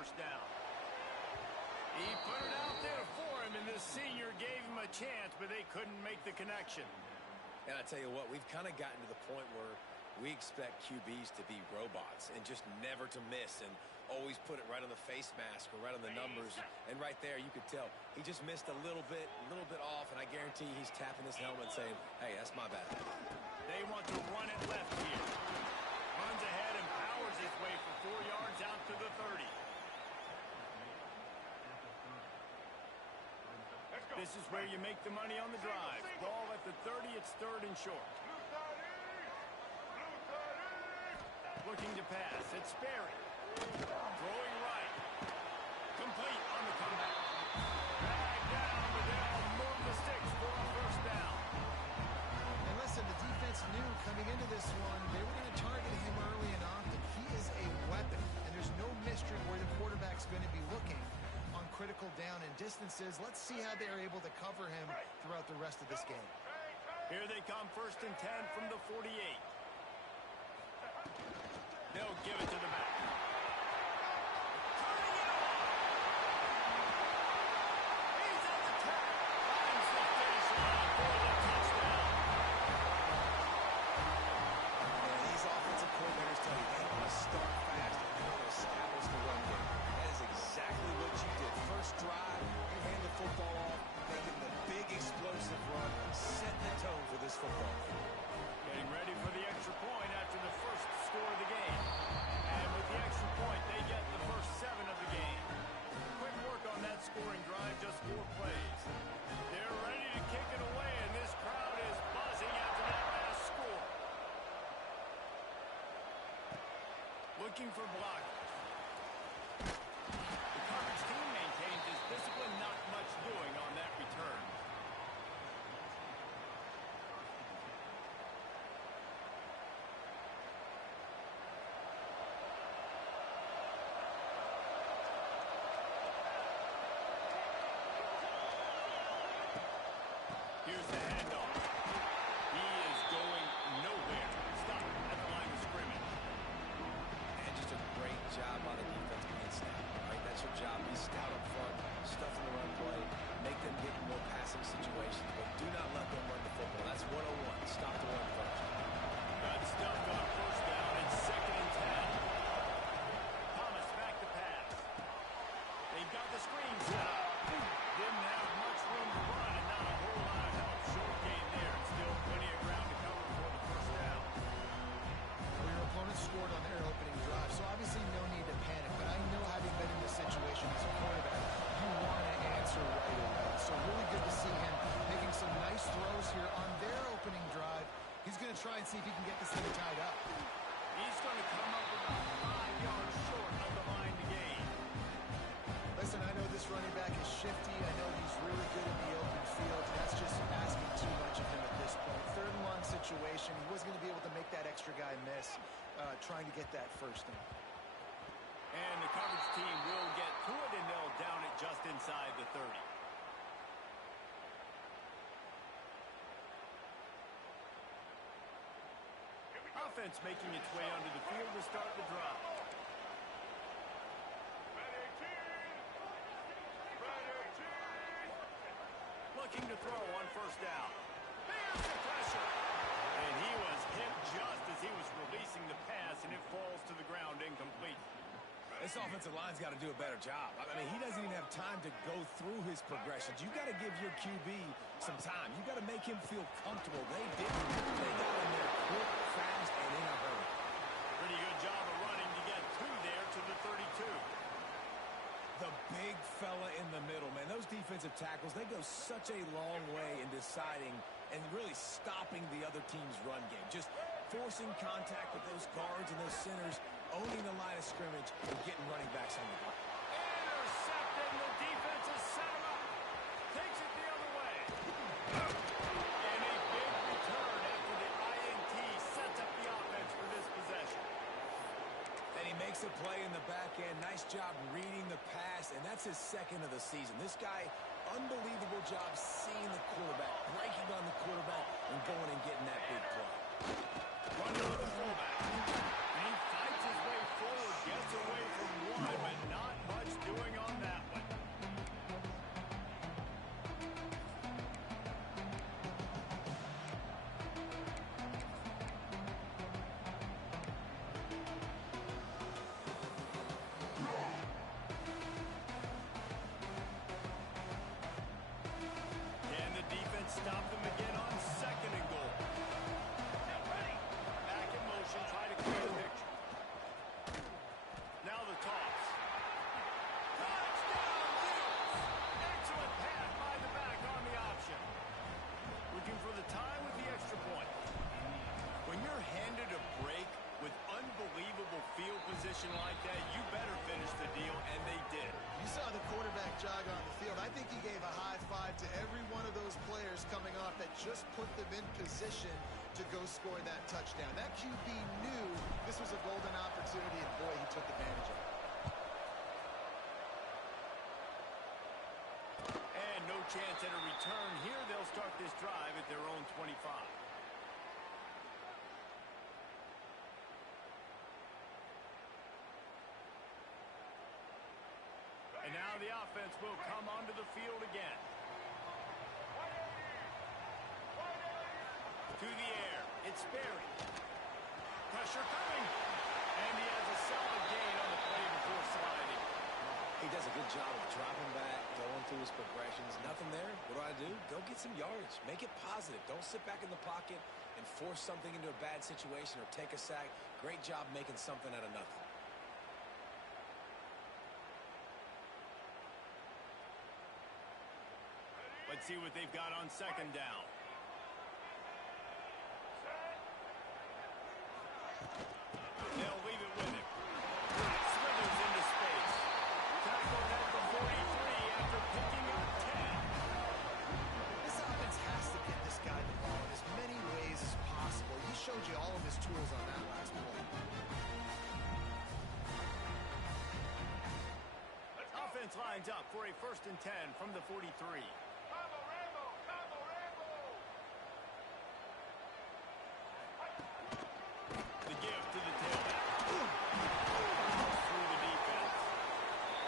first down. He put it out there for him, and this senior gave him a chance, but they couldn't make the connection. And I tell you what, we've kind of gotten to the point where we expect QBs to be robots and just never to miss and always put it right on the face mask or right on the numbers. And right there, you could tell he just missed a little bit off, and I guarantee he's tapping his helmet saying, hey, that's my bad. They want to run it left here. Runs ahead and powers his way for 4 yards out to the 30. This is where you make the money on the drive. Ball at the 30, it's 3rd and short. Looking to pass, it's Sperry. Throwing right. Complete on the comeback. Back down, but they'll move the sticks for a first down. And listen, the defense knew coming into this one, they were going to target him early and often. He is a weapon, and there's no mystery where the quarterback's going to be looking on critical down and distances. Let's see how they're able to cover him throughout the rest of this game. Here they come, 1st and 10 from the 48. They'll give it to the back. Turning it on. He's on the track. Finds the finish line for the touchdown. Yeah, these offensive coordinators tell you they want to start fast and they want to establish the run game. That is exactly what you did. First drive, you hand the football off, making the big explosive run, set the tone for this football game. Getting ready for the extra point after the first score of the game. And with the extra point, they get the first 7 of the game. Quick work on that scoring drive, just 4 plays. They're ready to kick it away, and this crowd is buzzing after that last score. Looking for blockers. The coverage team maintains his discipline, not much doing on that return. Here's the handoff. He is going nowhere. Stop at the line of scrimmage. And just a great job by the defense being stout. Right? That's your job. Be stout up front, stuff in the run play, make them get in more passing situations, but do not let them run the football. That's 101. Stop the run first. Got stuffed on first down. It's 2nd and 10. Thomas back to pass. They've got the screen set up. Didn't have much room to run and not a whole lot of help. Short gain there and still plenty of ground to cover for the first down. Well, your opponent scored on their opening drive, so obviously no need to panic. But I know having been in this situation as a quarterback, you want to answer right away. So really good to see him making some nice throws here on their opening drive. He's going to try and see if he can get this thing tied up. He's going to come up about 5 yards short of the line to gain. Listen, I know this running back is shifty. I know he's really good in the open field. That's just asking too much of him at this point. 3rd and long situation. He wasn't going to be able to make that extra guy miss trying to get that first down. And the coverage team will get to it, and they'll down it just inside the 30. Offense making its way onto the field to start the drive. Looking to throw on first down. There's the pressure. And he was hit just as he was releasing the pass, and it falls to the ground incomplete. This offensive line's got to do a better job. I mean, he doesn't even have time to go through his progressions. You got to give your QB some time. You got to make him feel comfortable. They didn't. They got in there quick, fast, and in a hurry. Pretty good job of running to get 2 there to the 32. The big fella in the middle, man. Those defensive tackles, they go such a long way in deciding and really stopping the other team's run game. Just forcing contact with those guards and those centers, owning the line of scrimmage, and getting running backs on the ground. Intercepted. The defense has set him up. Takes it the other way. And a big return after the INT sets up the offense for this possession. And he makes a play in the back end. Nice job reading the pass, and that's his 2nd of the season. This guy, unbelievable job seeing the quarterback, breaking on the quarterback, and going and getting that big play. Run to the fullback. And he fights his way forward, gets away from one, but not much doing on that one. Can the defense stop them again on second and goal? Back in motion, try to clear the picture. Now the toss. Touchdown, Eagles! Excellent pass by the back on the option. Looking for the tie with the extra point. When you're handed a break with unbelievable field position like that, you better finish the deal, and they did. You saw the quarterback jog on the field. I think he gave a high five to every one of those players coming off that just put them in position to go score that touchdown. That QB knew this was a golden opportunity, and boy, he took advantage of it. And no chance at a return here. They'll start this drive at their own 25. And now the offense will come onto the field again. To the air. It's Berry. Pressure coming. And he has a solid gain on the play before sliding. He does a good job of dropping back, going through his progressions. Nothing there. What do? Go get some yardage. Make it positive. Don't sit back in the pocket and force something into a bad situation or take a sack. Great job making something out of nothing. Let's see what they've got on second down. They'll leave it with him. Slithers into space. Tackled at the 43 after picking up 10. This offense has to get this guy the ball in as many ways as possible. He showed you all of his tools on that last play. Offense lines up for a 1st and 10 from the 43. The give to the tailback. Through the defense.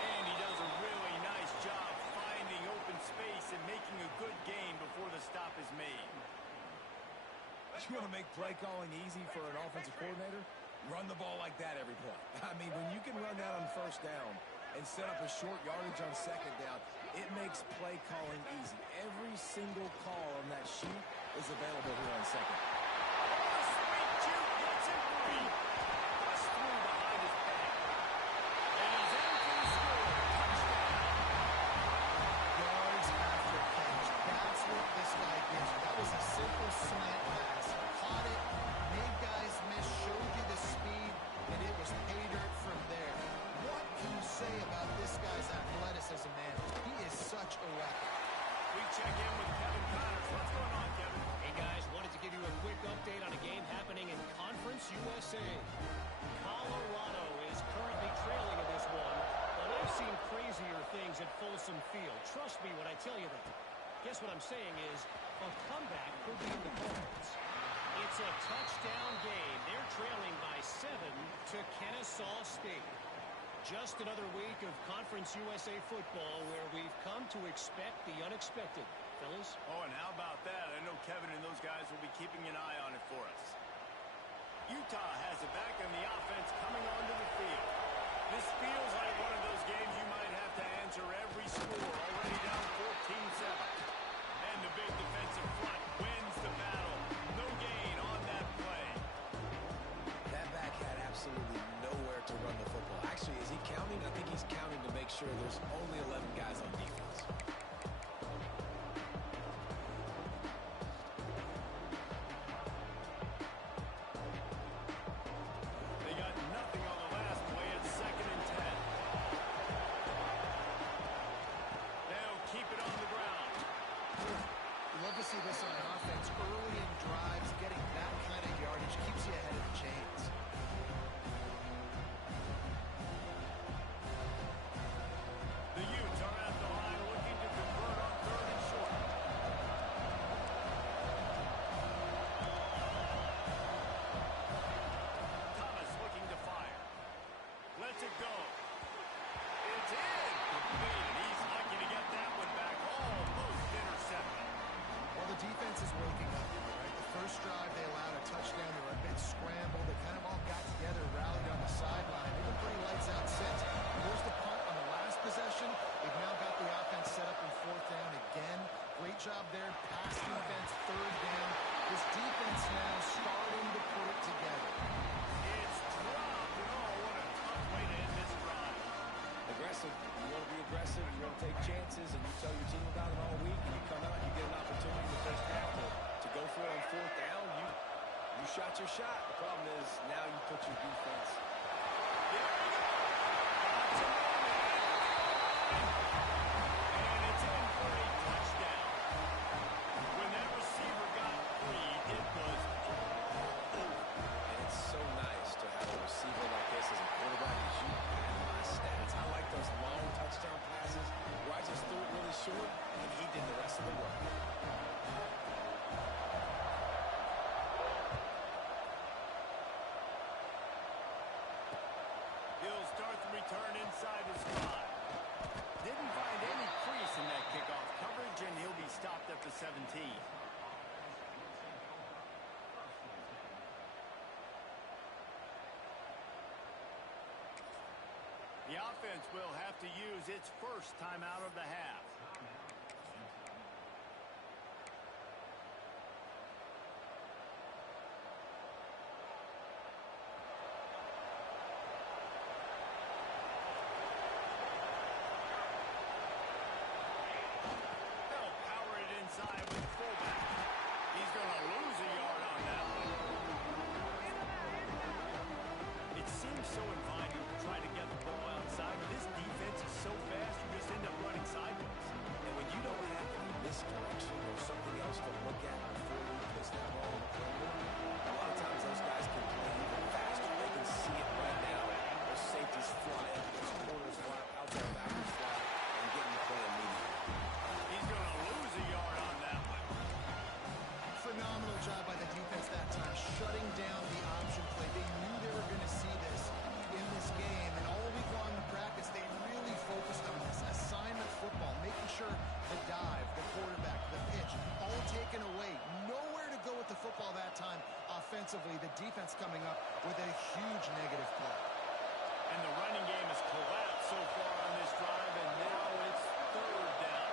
And he does a really nice job finding open space and making a good gain before the stop is made. You want to make play calling easy for an offensive coordinator? Run the ball like that every play. I mean, when you can run that on first down and set up a short yardage on second down, it makes play calling easy. Every single call on that sheet is available here on second. Sweet juke gets it free. Just threw behind his back. And he's in for the score. Touchdown. Yards after catch. That's what this guy gives you. That was a simple slant pass. Caught it, made guys miss, showed you the speed, and it was pay dirt from there. What can you say about this guy's athleticism, man? He is such a weapon. We check in with Kevin Connors. What's going on, Kevin? Hey guys, wanted to give you a quick update on a game happening in Conference USA. Colorado is currently trailing in this one, but I've seen crazier things at Folsom Field. Trust me when I tell you that. Guess what I'm saying is a comeback could be in the cards. It's a touchdown game. They're trailing by 7 to Kennesaw State. Just another week of Conference USA football where we've come to expect the unexpected. Fellas? Oh, and how about that? I know Kevin and those guys will be keeping an eye on it for us. Utah has it back in the offense coming onto the field. This feels like one of those games you might have to answer every score. Already down 14-7. And the big defensive front wins the battle. No gain on that play. That back had absolutely nowhere to run the football. Actually, is he counting? I think he's counting to make sure there's only 11 guys on defense. They got nothing on the last play at 2nd and 10. They'll keep it on the ground. You love to see this on offense. Early in drives, getting that kind of yardage keeps you ahead of the chains. The Utes are at the line looking to convert on 3rd and short. Thomas looking to fire. Lets it go. It's in. first drive, they allowed a touchdown. They were a bit scrambled. They kind of all got together, rallied on the sideline. They've been pretty lights out since. Forced the punt on the last possession. They've now got the offense set up in fourth down again. Great job there. Pass defense, third down. This defense now starting to put it together. It's dropped, and oh, what a tough way to end this drive. Aggressive. You want to be aggressive. You want to take chances, and you tell your team about it all week, and you come out and you get an opportunity in the first half to go for it on fourth down. You shot your shot. The problem is now you put your defense. There we go. And it's in for a touchdown. When that receiver got free, it was all over. And it's so nice to have a receiver like this as a quarterback as you have my stats. I like those long touchdown passes where I just threw it really short, and he did the rest of the work. He'll start the return inside his 5. Didn't find any crease in that kickoff coverage, and he'll be stopped at the 17. The offense will have to use its first timeout of the half. They'll power it inside with the fullback. He's going to lose a yard on that one. It seems so inviting to try to get the ball outside, but this defense is so fast, you just end up running sideways. And when you don't have any misdirection or something else to look at before you place that ball on the perimeter, a lot of times those guys can play even faster. They can see it right now. Those safeties fly up, those corners fly up, outside backers fly, and get in the play immediately. He's going to lose a yard on that one. Phenomenal job by the defense that time, shutting down the option play. They knew they were going to see this in this game, and all week long in practice, they really focused on this assignment football, making sure the dive, the quarterback, the pitch, all taken away. Nowhere to go with the football that time offensively. The defense coming up with a huge negative play. And the running game has collapsed so far on this drive, and now it's third down.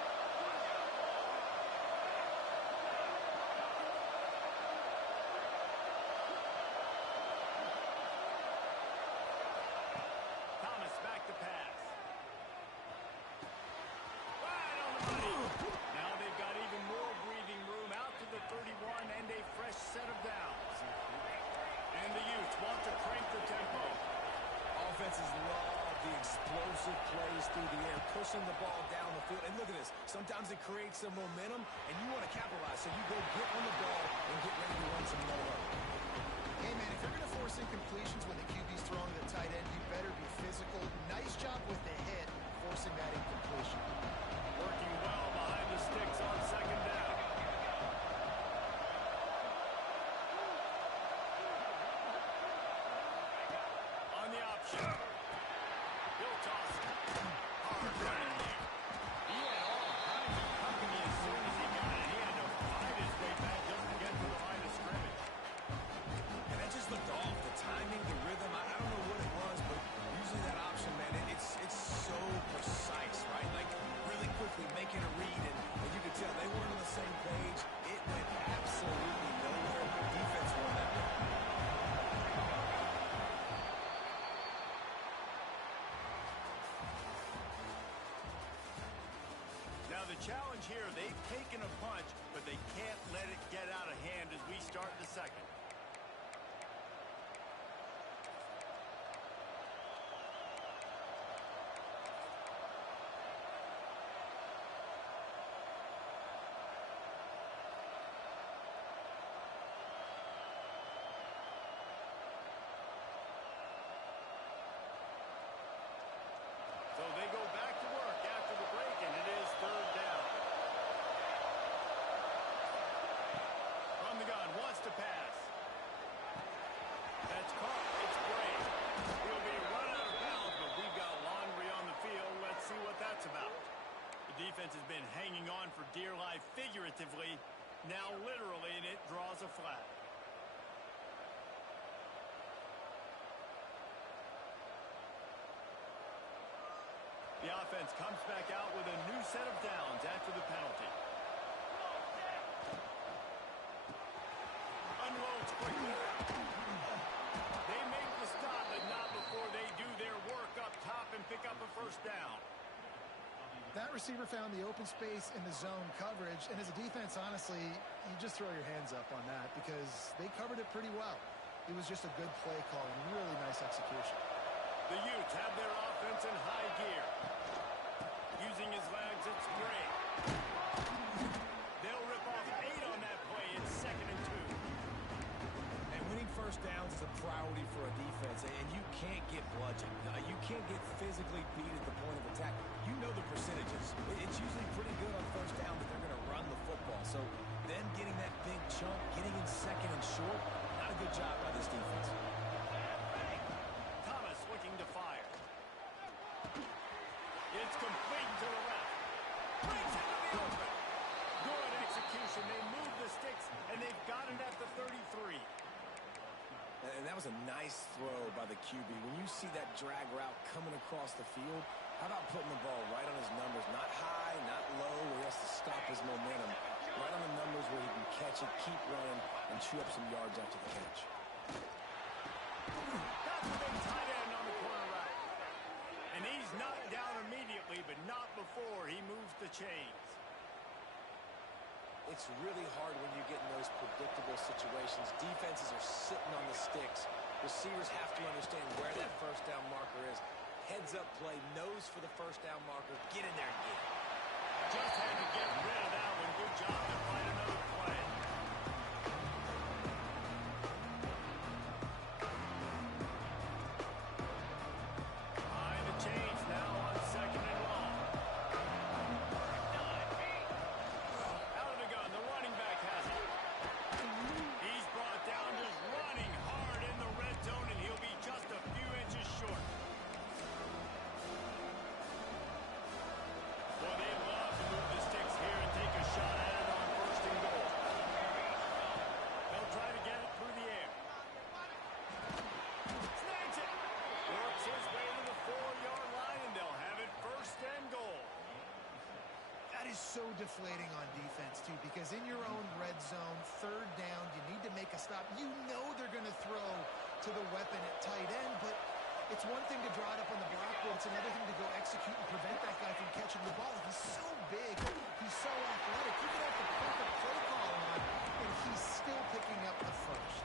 Thomas back to pass. Right on the money. Now they've got even more breathing room out to the 31 and a fresh set of downs. And the Utes want to crank the tempo. Offenses love the explosive plays through the air, pushing the ball down the field. And look at this. Sometimes it creates some momentum, and you want to capitalize. So you go get on the ball and get ready to run some more. Hey, man, if you're going to force incompletions when the QB's throwing to the tight end, you better be physical. Nice job with the hit, forcing that incompletion. Working well behind the sticks on second down. On the option. He'll toss it. Hard running there. He had all kinds of company as soon as he got it. He had to fight his way back just to get to the line of scrimmage. And that just looked off. The timing, the rhythm, I don't know what it was, but usually that option, man, it's so precise, right? Like, really quickly making a read, and you could tell they weren't on the same page. It went absolutely nowhere. Defense won that one. Now the challenge here, they've taken a punch, but they can't let it get out of hand as we start the second. So they go back to work after the break, and it is third down. From the gun, wants to pass. That's caught. It's Bray. He'll be run out of bounds, but we've got laundry on the field. Let's see what that's about. The defense has been hanging on for dear life figuratively, Now literally, and it draws a flag. The offense comes back out with a new set of downs after the penalty. Unloads quickly. They make the stop, but not before they do their work up top and pick up a first down. That receiver found the open space in the zone coverage, and as a defense, honestly, you just throw your hands up on that because they covered it pretty well. It was just a good play call and really nice execution. The Utes have their offense in high gear. Using his legs, it's great. They'll rip off 8 on that play. It's 2nd and 2. And winning first downs is a priority for a defense, and you can't get bludgeoned. You can't get physically beat at the point of attack. You know the percentages. It's usually pretty good on first down that they're going to run the football. So then getting that big chunk, getting in 2nd and short, not a good job by this defense. Thomas looking to fire. It's complete to the left. Brings into the open. Good execution. They move the sticks, and they've got it at the 33. And that was a nice throw by the QB. When you see that drag route coming across the field, how about putting the ball right on his numbers? Not high, not low, where he has to stop his momentum. Right on the numbers where he can catch it, keep running, and chew up some yards after the catch. That's a big tight end on the corner route. And he's knocked down immediately, but not before he moves the chains. It's really hard when you get in those predictable situations. Defenses are sitting on the sticks. Receivers have to understand where that first down marker is. Heads up play, nose for the first down marker. Get in there and get it. Just had to get rid of that one. Good job to find another play. Behind the chains now on 2nd and long. Out of the gun, the running back has it. He's brought down just running hard in the red zone, and he'll be just a few inches short. Boy, they love to move the sticks here and take a shot at it on 1st and goal. They'll try to get it through the air. Snags it. Works his way to the 4-yard line, and they'll have it 1st and goal. That is so deflating on defense, too, because in your own red zone, 3rd down, you need to make a stop. You know they're going to throw to the weapon at tight end, but it's one thing to draw it up on the blackboard. It's another thing to go execute and prevent that guy from catching the ball. He's so big. He's so athletic. You can have the perfect play call on, and he's still picking up the first.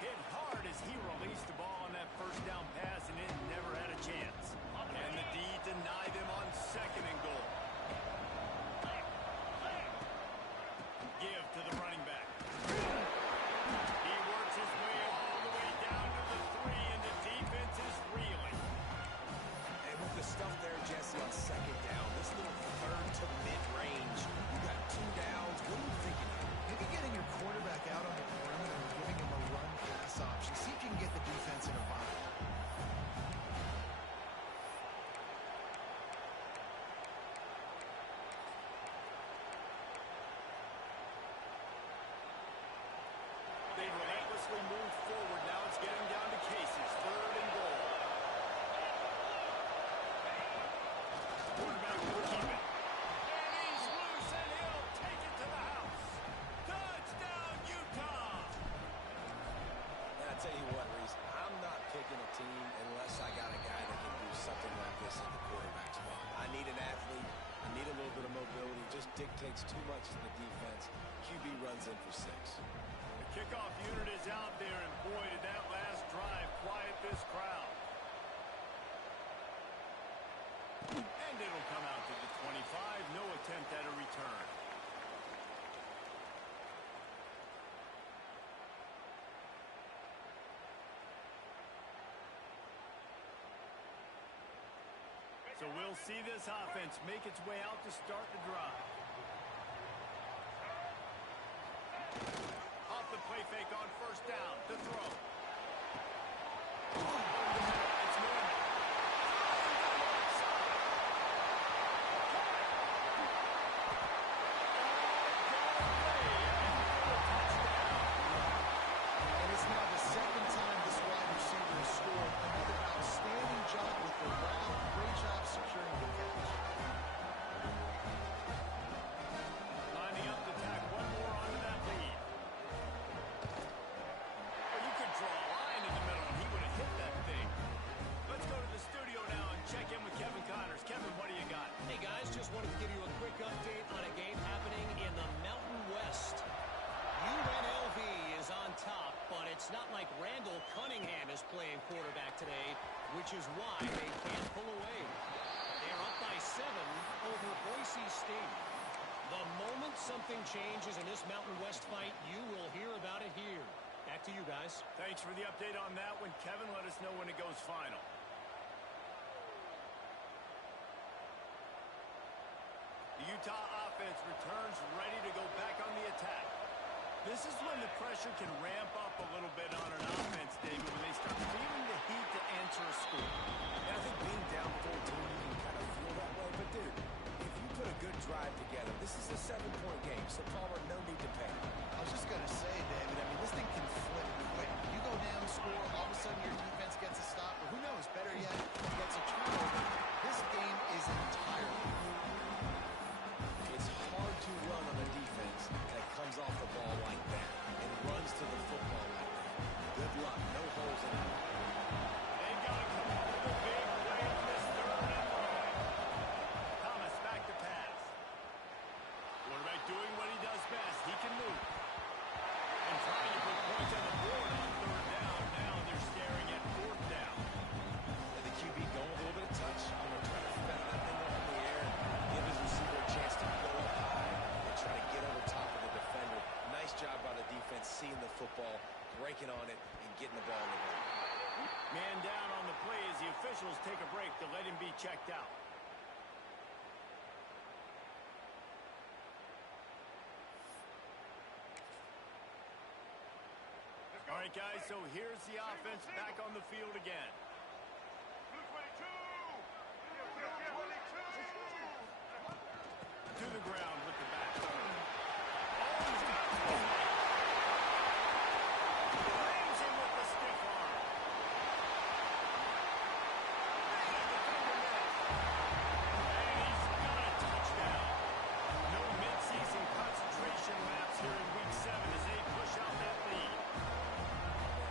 Hit hard as he released the ball on that first down pass, and it never had a chance. And the D denied them on 2nd and goal. Give to the running back. He works his way all the way down to the 3, and the defense is reeling. And with the stuff there, Jesse, on 2nd down, this little 3rd to mid-range, you got 2 downs. What are you thinking of? Maybe getting your quarterback out on the perimeter and giving him a run-pass option. See if you can get the defense in a bind. They relentlessly move forward. Now it's getting down to cases. 3rd and goal. Quarterback will keep it. And he's loose, and he'll take it to the house. Touchdown, Utah! And I tell you what, Reese, I'm not picking a team unless I got a guy that can do something like this at the quarterback spot. I need an athlete. I need a little bit of mobility. It just dictates too much to the defense. QB runs in for 6. The kickoff unit is out there, and boy, did that last drive quiet this crowd. And it'll come out to the 25. No attempt at a return. So we'll see this offense make its way out to start the drive. Off the play fake on 1st down. The throw. It's moving. is why they can't pull away. They are up by 7 over Boise State. The moment something changes in this Mountain West fight, you will hear about it here. Back to you guys. Thanks for the update on that one, Kevin. Let us know when it goes final. The Utah offense returns ready to go back on the attack. This is when the pressure can ramp up a little bit on an offense, David, when they start feeling the heat to answer a score. And I think being down 14, you can kind of feel that way. But, dude, if you put a good drive together, this is a 7-point game, so Palmer, no need to panic. I was just going to say, David, I mean, this thing can flip quick. You go down, score, all of a sudden your defense gets a stop, or who knows, better yet, gets a turnover. This game is entirely. It's hard to run on a defense that comes off the ball like that and runs to the football like that. Good luck. No holes in it. They've got to come up with a big play on this 3rd and long. Thomas back to pass. Quarterback doing what he does best. He can move. And trying to put points on the board on 3rd down. Now they're staring at 4th down. And the QB going with a little bit of touch. I'm going to try to fend that thing up in the air and give his receiver a chance to go up high and try to get over top of the defender. Nice job by the defense seeing the football, breaking on it, and getting the ball in the goal. Man down on the play as the officials take a break to let him be checked out. All right, guys, so here's the offense back on the field again. To the ground with the back. Oh, he's got it. Lands him with the stiff arm. And he's got a touchdown. No midseason concentration laps here in Week 7 as they push out that lead.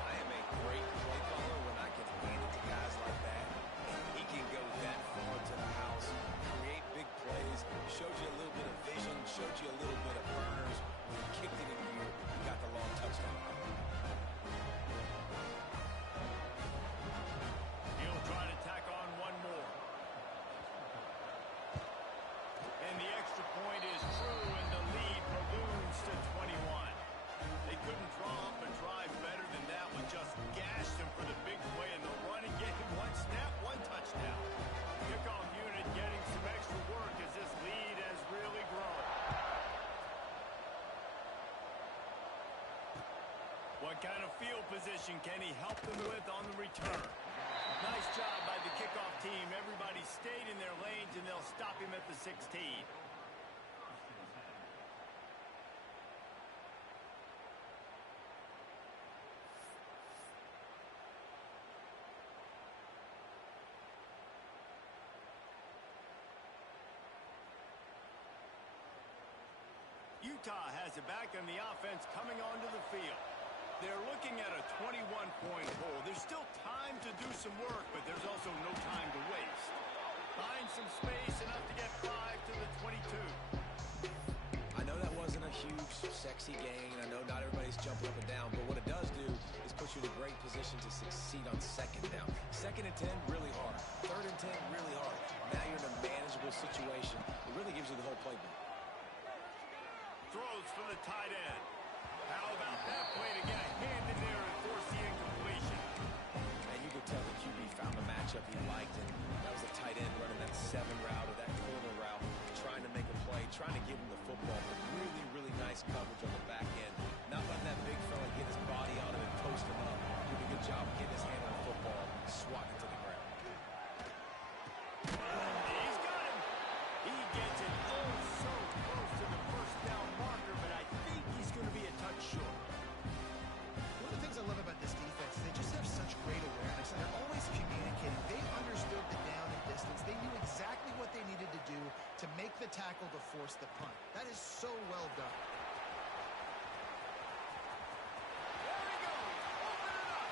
I am a great play caller when I can hand it to guys like that. And he can go that far to the house, create big plays, showed you a little bit of vision, showed you a little bit of burners. When he kicked it in here, he got the long touchdown. He'll try to tack on one more. And the extra point is true, and the lead balloons to 21. They couldn't draw up a drive better than that one. Just gashed him for the big play in the run and get him one snap, one touchdown. Kickoff unit getting some extra work as this lead has really grown. What kind of field position can he help them with on the return? Nice job by the kickoff team. Everybody stayed in their lanes, and they'll stop him at the 16. Utah has it back, and the offense coming onto the field. They're looking at a 21-point hole. There's still time to do some work, but there's also no time to waste. Find some space, enough to get 5 to the 22. I know that wasn't a huge, sexy gain. I know not everybody's jumping up and down, but what it does do is put you in a great position to succeed on 2nd down. 2nd and 10, really hard. 3rd and 10, really hard. Now you're in a manageable situation. It really gives you the whole playbook. Throws from the tight end. How about that play to get a hand in there and force the incompletion? And you could tell the QB found the matchup he liked, and that was a tight end running that 7 route or that corner route, trying to make a play, trying to give him the football, but really, really nice coverage on the back end. Not letting that big fella get his body on him and post him up. Doing a good job of getting his hand on the football, swatting it to the ground. He's got him. He gets it oh so close to the 1st down marker, but I think he's going to be a touch short. One of the things I love about this defense is they just have such great awareness, and they're always communicating. They understood the down and distance. They knew exactly what they needed to do to make the tackle to force the punt. That is so well done. There he goes. Open it up.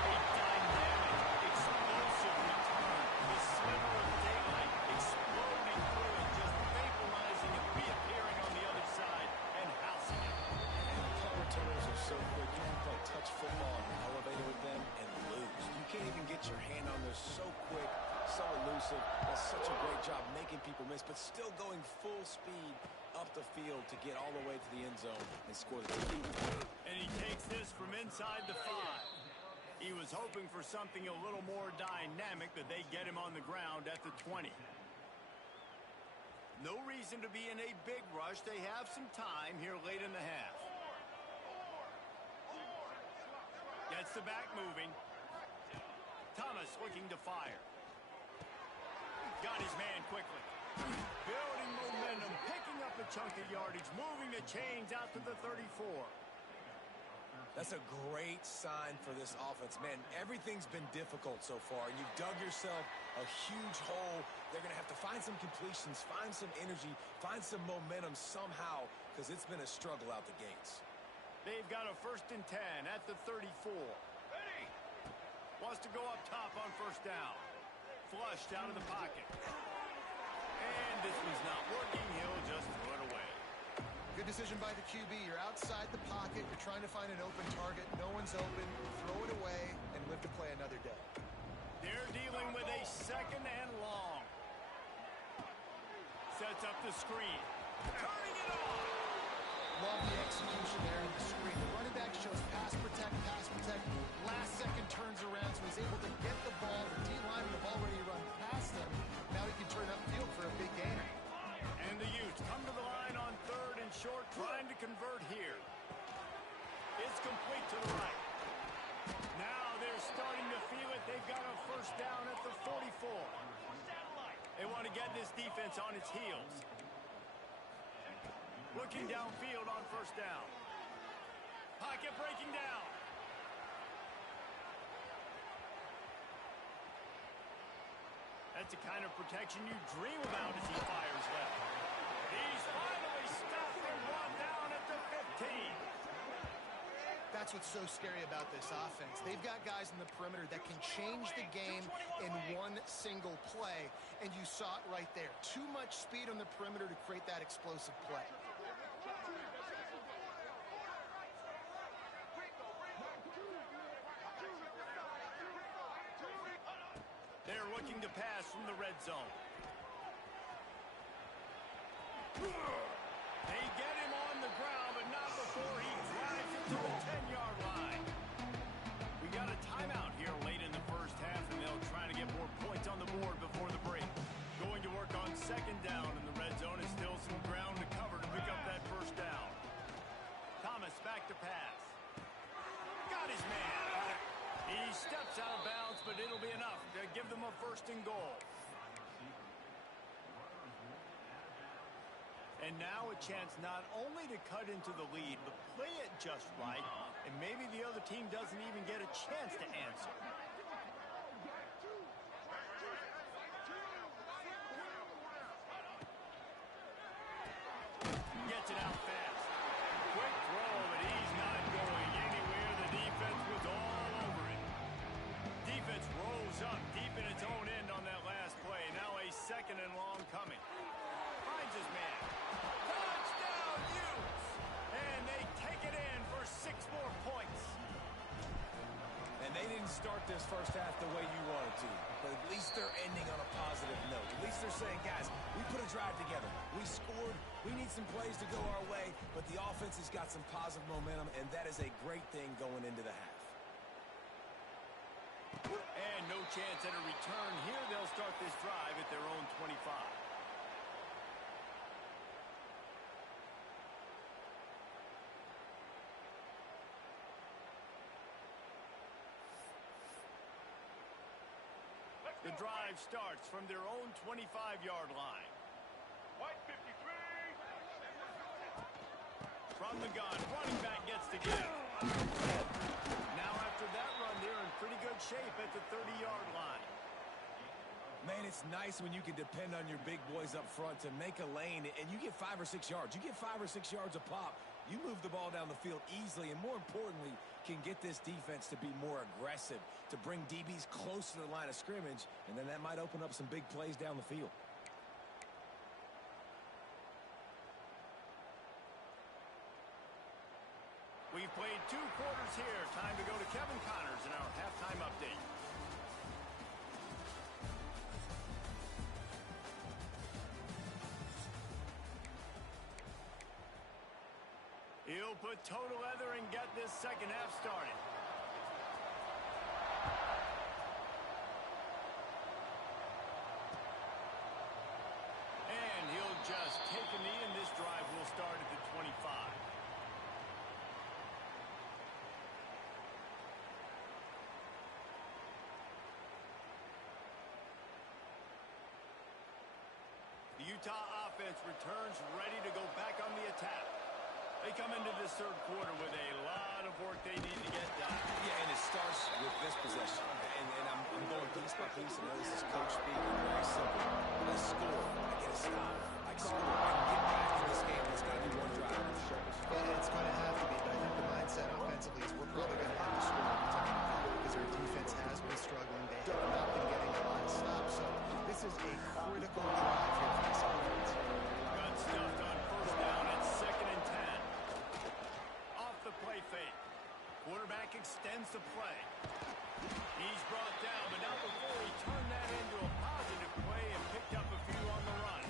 A dynamic, explosive return. The sliver of daylight exploding through it, just vaporizing and reappearing on the other side and housing it. And punt returners are so quick. You can play elusive. Does such a great job making people miss, but still going full speed up the field to get all the way to the end zone and score the touchdown. And he takes this from inside the 5. He was hoping for something a little more dynamic, but they get him on the ground at the 20. No reason to be in a big rush. They have some time here late in the half. Gets the back moving. Thomas looking to fire. Got his man quickly. Building momentum, picking up a chunk of yardage, moving the chains out to the 34. That's a great sign for this offense. Man, everything's been difficult so far, and you've dug yourself a huge hole. They're going to have to find some completions, find some energy, find some momentum somehow, because it's been a struggle out the gates. They've got a 1st and 10 at the 34. Wants to go up top on 1st down. Flushed out of the pocket. And this one's not working. He'll just throw it away. Good decision by the QB. You're outside the pocket. You're trying to find an open target. No one's open. Throw it away and live to play another day. They're dealing with a 2nd and long. Sets up the screen. Turning it on. Love the execution there in the screen. The running back shows pass protect, pass protect. Last second turns around, so he's able to get the ball. The D-line would have already run past him. Now he can turn upfield for a big gain. And the Utes come to the line on 3rd and short, trying to convert here. It's complete to the right. Now they're starting to feel it. They've got a 1st down at the 44. They want to get this defense on its heels. Looking downfield on 1st down. Pocket breaking down. That's the kind of protection you dream about as he fires left. He's finally stopped and brought down at the 15. That's what's so scary about this offense. They've got guys in the perimeter that can change the game in one single play, and you saw it right there. Too much speed on the perimeter to create that explosive play. They're looking to pass from the red zone. They get him on the ground, but not before he drives it to the 10-yard line. We got a timeout here late in the 1st half, and they'll try to get more points on the board before the break. Going to work on 2nd down in the red zone. Is still some ground to cover to pick up that 1st down. Thomas back to pass. Got his man. He steps out of bounds, but it'll be enough to give them a 1st and goal. And now a chance not only to cut into the lead, but play it just right, and maybe the other team doesn't even get a chance to answer. Gets it out fast. Quick throw, but he's not going anywhere. The defense was all over it. Defense rolls up deep in its own end on that last play. Now a 2nd and long coming. Finds his man. Touchdown, Utes! And they take it in for 6 more points. And they didn't start this 1st half the way you wanted to, but at least they're ending on a positive note. At least they're saying, guys, we put a drive together. We scored. We need some plays to go our way, but the offense has got some positive momentum, and that is a great thing going into the half. And no chance at a return here. They'll start this drive at their own 25. The drive starts from their own 25-yard line. White 53. From the gun, running back gets the give. Now after that run, they're in pretty good shape at the 30-yard line. Man, it's nice when you can depend on your big boys up front to make a lane, and you get 5 or 6 yards. You get 5 or 6 yards a pop. You move the ball down the field easily, and more importantly, can get this defense to be more aggressive, to bring DBs close to the line of scrimmage, and then that might open up some big plays down the field. We've played 2 quarters here. Time to go to Kevin Connors in our halftime update. put total leather and get this second half started. And he'll just take a knee, and this drive will start at the 25. The Utah offense returns ready to go back on the attack. They come into this third quarter with a lot of work they need to get done. Yeah, and it starts with this possession. And I'm going piece by piece. I know this is coach speaking, very simple. Let's score. I get a stop. I score. I can get back in this game. It's got to be one drive. Yeah, it's going to have to be, but I think the mindset offensively is we're probably going to have to score every time we go because our defense has been struggling. They have not been getting a lot of stops. So this is a critical drive here for this offense. Got stuffed on first down at 2nd and 10. Off the play fake. Quarterback extends the play. He's brought down, but not before he turned that into a positive play and picked up a few on the run.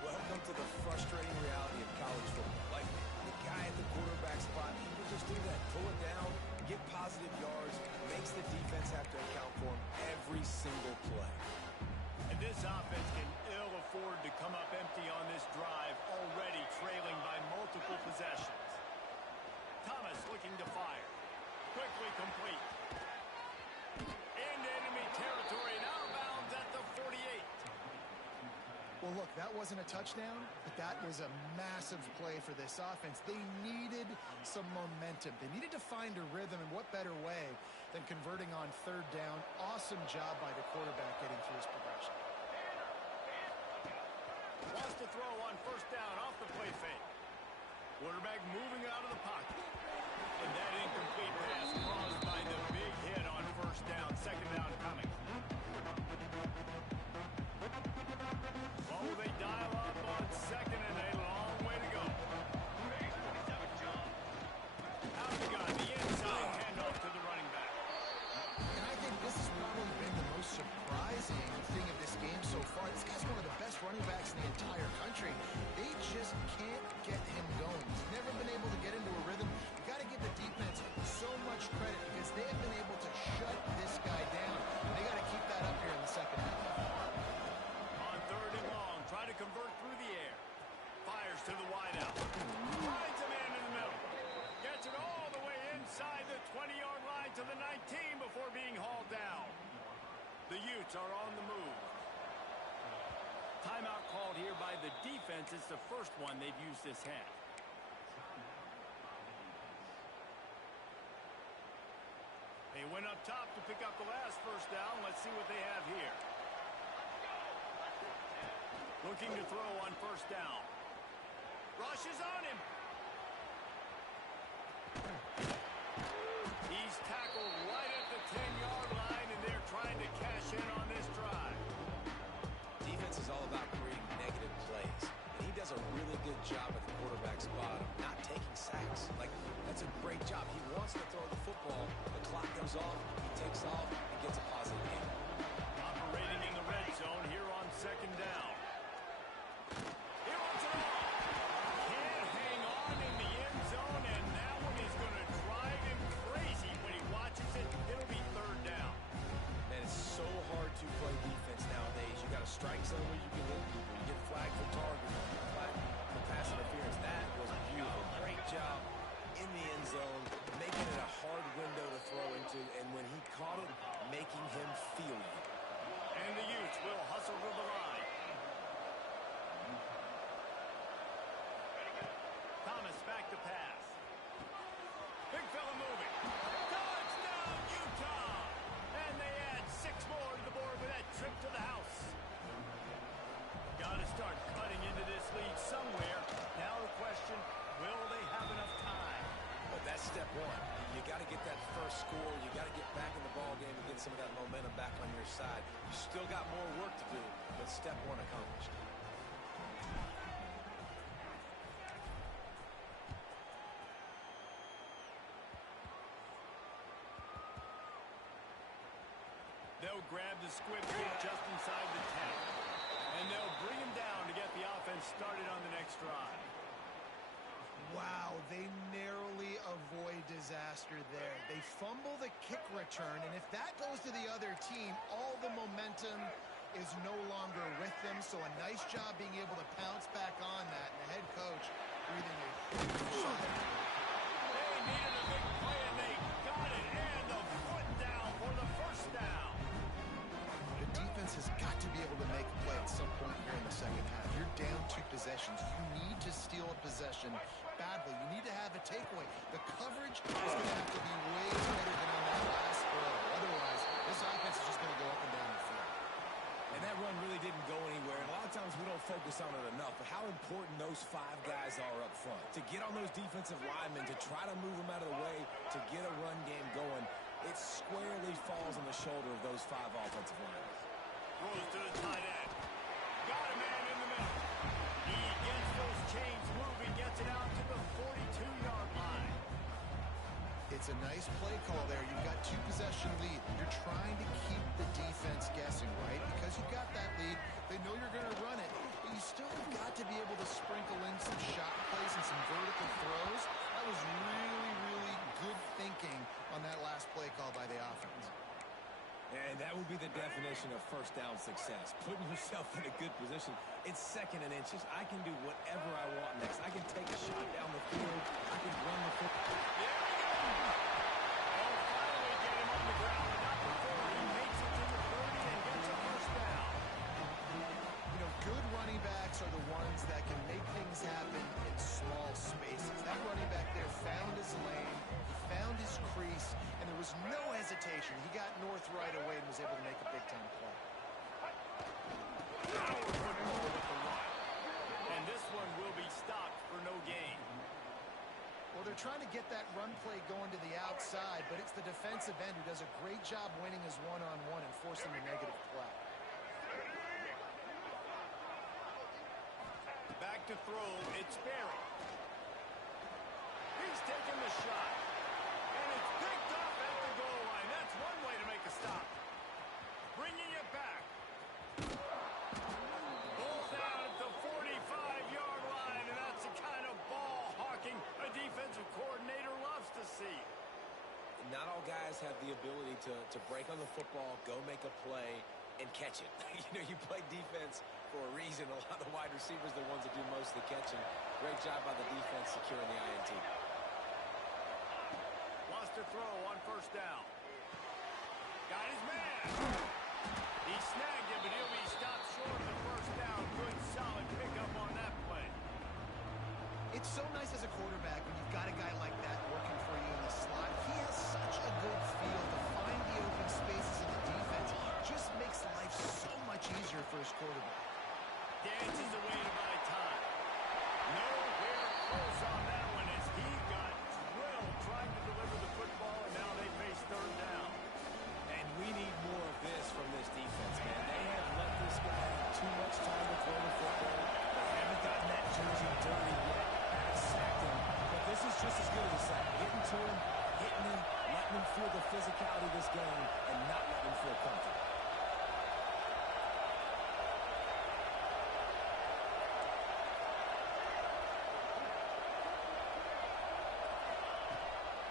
Welcome to the frustrating reality of college football. Like, the guy at the quarterback spot, he can just do that. Pull it down, get positive yards, makes the defense have to account for him every single play. And this offense can ill afford to come up empty on this drive, already trailing by multiple possessions. Thomas looking to fire. Quickly complete. Into enemy territory, and out of bounds at the 48. Well, look, that wasn't a touchdown, but that was a massive play for this offense. They needed some momentum. They needed to find a rhythm, and what better way than converting on third down. Awesome job by the quarterback getting through his progression. Wants to throw on first down off the play fake. Quarterback moving out of the pocket. And that incomplete pass caused by the big hit on first down. Second down coming. Oh, they dial up on second, and a long way to go. Out of the gun, the inside handoff to the running back. And I think this has probably been the most surprising thing of this game so far. This guy's one of the best running backs in the entire country. They just can't get him going. He's never been able to get into a rhythm. You got to give the defense so much credit because they have been able to shut this guy down. They got to keep that up here in the second half. On third and long, try to convert through the air. Fires to the wideout. Finds a man in the middle. Gets it all the way inside the 20-yard line to the 19 before being hauled down. The Utes are on the move. Timeout called here by the defense. It's the first one they've used this half. They went up top to pick up the last first down. Let's see what they have here. Looking to throw on first down. Rushes on him. He's tackled right at the 10-yard line, and they're trying to cash in on this drive. Defense is all about creating negative plays. And he does a really good job at the quarterback spot of not taking sacks. Like, that's a great job. He wants to throw the football. The clock comes off. He takes off and gets a positive game. Operating in the red zone here on second down. He wants it all. Can't hang on in the end zone, and that one is going to drive him crazy when he watches it. It'll be third down. Man, it's so hard to play defense nowadays. You got a strike zone where you can hit people. You get flagged for targeting. You get flagged for pass interference. That was beautiful. Great job in the end zone, making it a hard window to throw into, and when he caught it, making him feel it. And the Utes will hustle to the line. Thomas back to pass. Big fella moving. Touchdown, Utah! And they add 6 more to the board with that trip to the house. Got to start cutting into this lead somewhere. Now the question, will they have enough time? But that's step one. You got to get that first score. You got to get back in the ball game and get some of that momentum back on your side. You still got more work to do, but step one accomplished. They'll grab the squib kick just inside the 10. And they'll bring him down to get the offense started on the next drive. Wow, they disaster there. They fumble the kick return, and if that goes to the other team, all the momentum is no longer with them. So a nice job being able to pounce back on that, and the head coach breathing a huge sigh of relief. They needed a big play, and they got it. And the foot down for the first down. The defense has got to be able to make a play at some point here in the second half. You're down 2 possessions. You need to steal a possession badly. You need to have a takeaway. The coverage is going to have to be way better than on that last throw. Otherwise, this offense is just going to go up and down the field. And that run really didn't go anywhere. And a lot of times we don't focus on it enough, but how important those 5 guys are up front. To get on those defensive linemen, to try to move them out of the way, to get a run game going, it squarely falls on the shoulder of those 5 offensive linemen. Throws to the tight end. Got a man in the middle. He gets those chains moving, gets it out to the 42-yard line. It's a nice play call there. You've got 2 possession lead. You're trying to keep the defense guessing, right? Because you've got that lead. They know you're going to run it. But you still have got to be able to sprinkle in some shot plays and some vertical throws. That was really, really good thinking on that last play call by the offense. And that would be the definition of first down success. Putting yourself in a good position. It's 2nd and inches. I can do whatever I want next. I can take a shot down the field. I can run the football. There we go. They'll finally get him on the ground, but not before he makes it to the 30 and gets a first down. You know, good running backs are the ones that can make things happen in small spaces. That running back there found his lane, he found his crease, and there was no hesitation. He got north right away and was able to make a big-time play. Now we're putting more with the run. And this one will be stopped for no gain. Well, they're trying to get that run play going to the outside, but it's the defensive end who does a great job winning his one-on-one and forcing the negative play. Back to throw, it's Barry. He's taking the shot. And it's picked up at the goal line. That's one way to make a stop. Bringing it back. Ball's down at the 45-yard line, and that's the kind of ball hawking a defensive coordinator loves to see. Not all guys have the ability to break on the football, go make a play, and catch it. You know, you play defense for a reason. A lot of the wide receivers are the ones that do most of the catching. Great job by the defense securing the INT. Lost a throw on first down. Got his man. He snagged it, but he'll be stopped short of the first down. Good, solid pickup on that play. It's so nice as a quarterback when you've got a guy like that working for you in the slot. He has such a good feel to find the open spaces in the defense. Just makes life so much easier for his quarterback. Dances away to buy time. Nowhere close on that one as he got drilled trying to deliver the football, and now they face third down. And we need more of this from this defense, man. They have let this guy have too much time to throw the football. They haven't gotten that jersey dirty yet. Haven't sacked him. But this is just as good as a sack. Getting to him, hitting him, letting him feel the physicality of this game, and not letting him feel comfortable.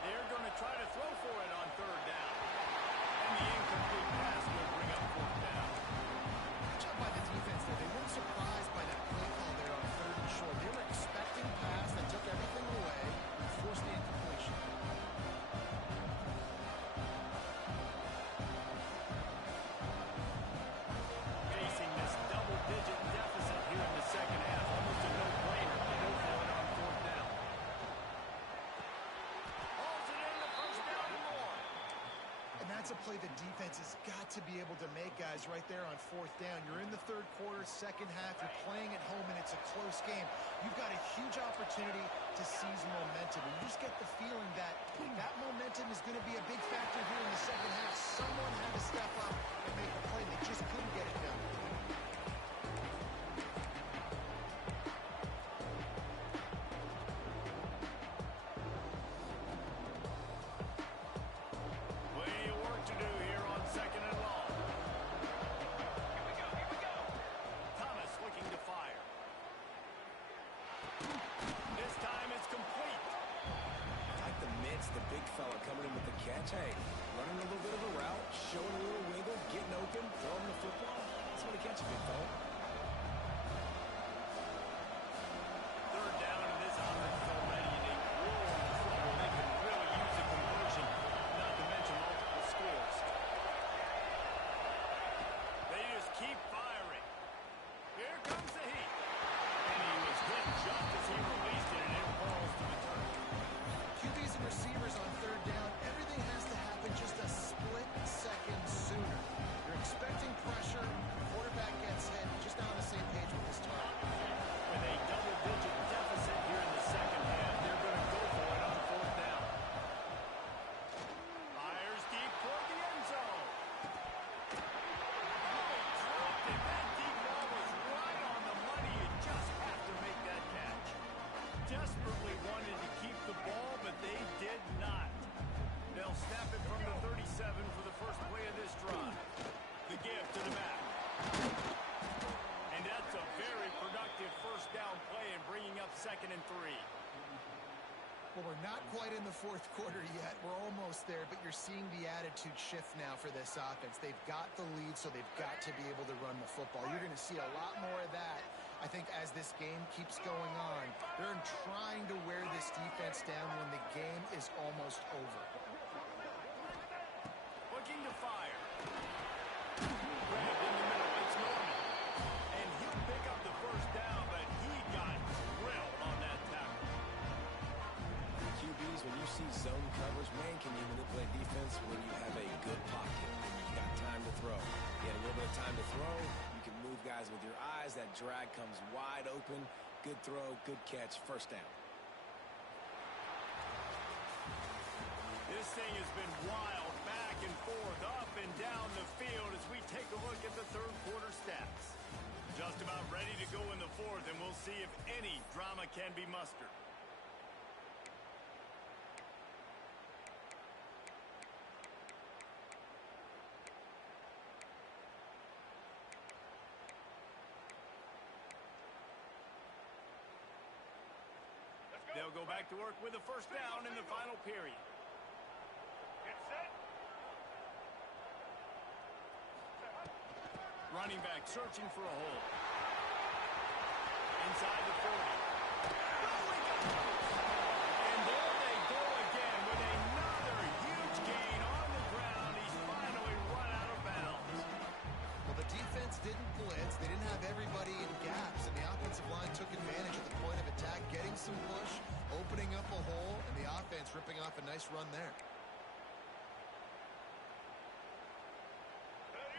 They're going to try to throw for it on third down. And the incomplete pass will bring up fourth down. Good job by the defense there. They weren't surprised by that play call there on 3rd and short. They were expecting a pass that took everything away and forced the incompletion. Facing this double-digit deficit here in the second half. Almost a no-brainer to go for it on fourth down. Hauls it in, the first down and more. And that's a play the defense has got to be able to make, guys, right there on 4th down. You're in the 3rd quarter, second half. You're playing at home, and it's a close game. You've got a huge opportunity to seize momentum. And you just get the feeling that that momentum is going to be a big factor here in the second half. Someone had to step up and make a play. They just couldn't get it done. Plenty of work to do here on second and long. Here we go. Thomas looking to fire. This time it's complete. I like the mix It's the big fella coming in with the catch. Hey, running a little bit of a route, showing a little wiggle, getting open, throwing the football. That's what a catch, big fella. Third down, and this offense is already in a world of trouble. They can really use a conversion, not to mention multiple scores. They just keep firing. Here comes the heat. And he was hit just as he released it, and it falls to the turf. QBs and receivers on third down, everything has to happen just a split second sooner. You're expecting pressure, the quarterback gets hit, just not on the same page with this target. With a double-digit deficit here in the second half, they're going to go for it on fourth down. Fires deep toward the end zone. Oh, he dropped it. That deep ball was right on the money. You just have to make that catch. Desperately wanted to keep the ball, but they did not. They'll snap it from the 37 for the first play of this drive. The give to the back. And that's a very productive first down play and bringing up 2nd and 3. Well, we're not quite in the fourth quarter yet. We're almost there, but you're seeing the attitude shift now for this offense. They've got the lead, so they've got to be able to run the football. You're going to see a lot more of that, I think, as this game keeps going on. They're trying to wear this defense down when the game is almost over. Looking to fire. Grabbed in the middle. It's Norman. And he'll pick up the first down, but he got drilled on that tackle. QBs, when you see zone coverage, man, can you manipulate defense when you have a good pocket and you've got time to throw? You had a little bit of time to throw. You can move guys with your eyes. That drag comes wide open. Good throw, good catch, first down. This thing has been wild, back and forth, up and down the field as we take a look at the third quarter stats. Just about ready to go in the fourth, and we'll see if any drama can be mustered. They'll go back to work with a first down in the final period. Get set. Running back searching for a hole. Inside the 40. And there they go again with another huge gain on the ground. He's finally run out of bounds. Well, the defense didn't blitz. They didn't have everybody in gaps, and the offensive line took advantage of the point of attack, getting some push, opening up a hole, and the offense ripping off a nice run there.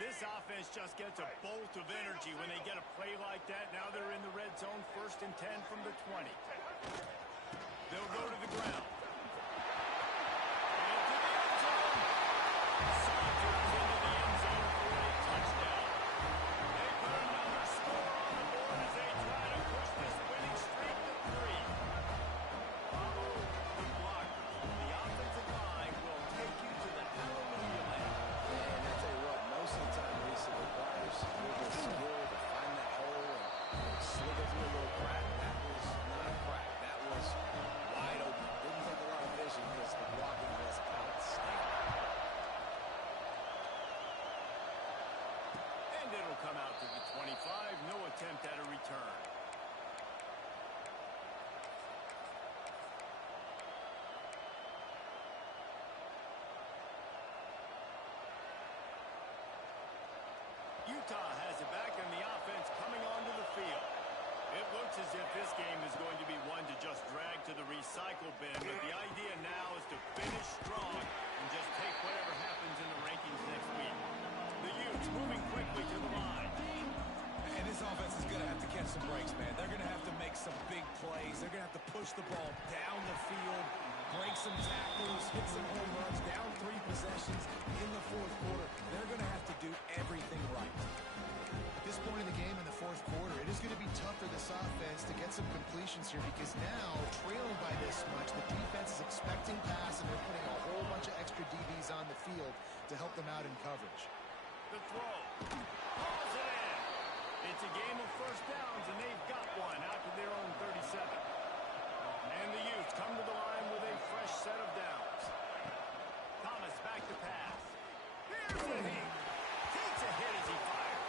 This offense just gets a bolt of energy when they get a play like that. Now they're in the red zone, 1st and 10 from the 20. They'll go to the ground. Into the end zone. Saunters into the end zone for a touchdown. They put another score on the board as they try to push this winning streak to 3. Follow the blockers. The offensive line will take you to the hallelujah land. And I tell you what, most of the time, Lisa, requires a little bit of skill to find that hole and slip it through a little crack. That was not a crack. That was wide open. Didn't take a lot of vision because the blocking was outstanding. And it'll come out to the 25. No attempt at a return. Utah has it back, and the offense coming onto the field. It looks as if this game is going to be one to just drag to the recycle bin, but the idea now is to finish strong and just take whatever happens in the rankings next week. The Utes moving quickly to the line. And this offense is going to have to catch some breaks, man. They're going to have to make some big plays. They're going to have to push the ball down the field, break some tackles, hit some home runs, down 3 possessions in the fourth quarter. They're going to have to do everything right. At this point in the game in the fourth quarter, it is going to be tough for this offense to get some completions here because now, trailing by this much, the defense is expecting pass and they're putting a whole bunch of extra DBs on the field to help them out in coverage. The throw. Pulls it in. It's a game of first downs, and they've got one out to their own 37. And the Utes come to the line with a fresh set of downs. Thomas back to pass. Here's a hit. Takes a hit as he fires.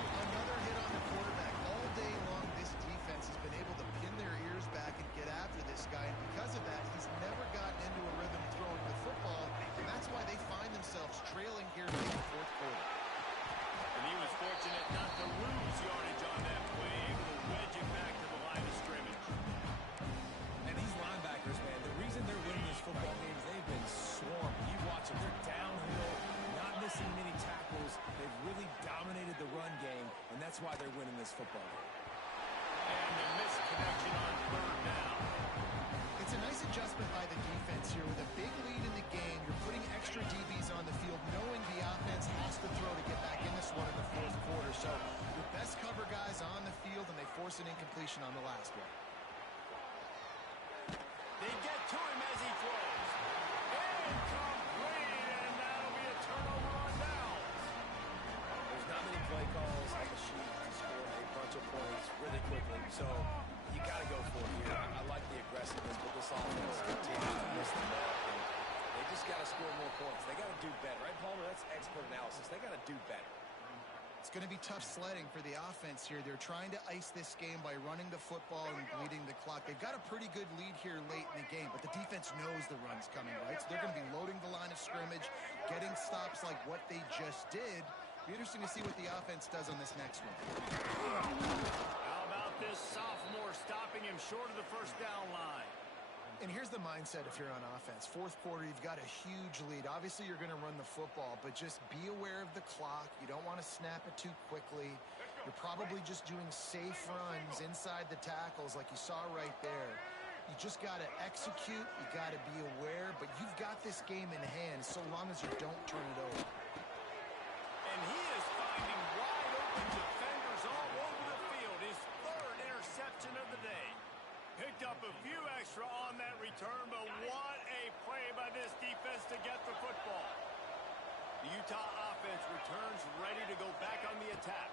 Another hit on the quarterback. All day long, this defense has been able to pin their ears back and get after this guy. And because of that, he's never gotten into a rhythm throwing the football. And that's why they find themselves trailing here in the fourth quarter. And he was fortunate not to lose yardage on that play, able to wedge it back to the line of scrimmage. And these linebackers, man, the reason they're winning this football game is they've been swarming. You watch them. They're downhill, not missing many tackles. They've really dominated the run game, and that's why they're winning this football game. And the missed connection on third down. It's a nice adjustment by the defense here. With a big lead in the game, you're putting extra DBs on the field, knowing the offense has to throw to get back in this one in the fourth quarter. So your best cover guys on the field, and they force an incompletion on the last one. They get to him as he throws. Incomplete, and that'll be a turnover on downs. There's not many play calls on the sheet to score a bunch of points really quickly. So you got to go for it here. I like the aggressiveness, but this offense continues to miss the mark. And they just got to score more points. They got to do better. Right, Palmer? That's expert analysis. They got to do better. It's going to be tough sledding for the offense here. They're trying to ice this game by running the football and bleeding the clock. They've got a pretty good lead here late in the game, but the defense knows the run's coming, right? So they're going to be loading the line of scrimmage, getting stops like what they just did. Be interesting to see what the offense does on this next one. How about this sophomore stopping him short of the first down line? And here's the mindset if you're on offense. Fourth quarter, you've got a huge lead. Obviously, you're going to run the football, but just be aware of the clock. You don't want to snap it too quickly. You're probably just doing safe runs inside the tackles like you saw right there. You just got to execute. You got to be aware, but you've got this game in hand so long as you don't turn it over. And he is finding wide open defenders all over the field. His third interception of the day. Picked up a few extra on that return, but what a play by this defense to get the football. The Utah offense returns ready to go back on the attack.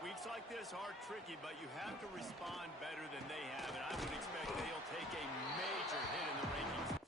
Weeks like this are tricky, but you have to respond better than they have, and I would expect they'll take a major hit in the rankings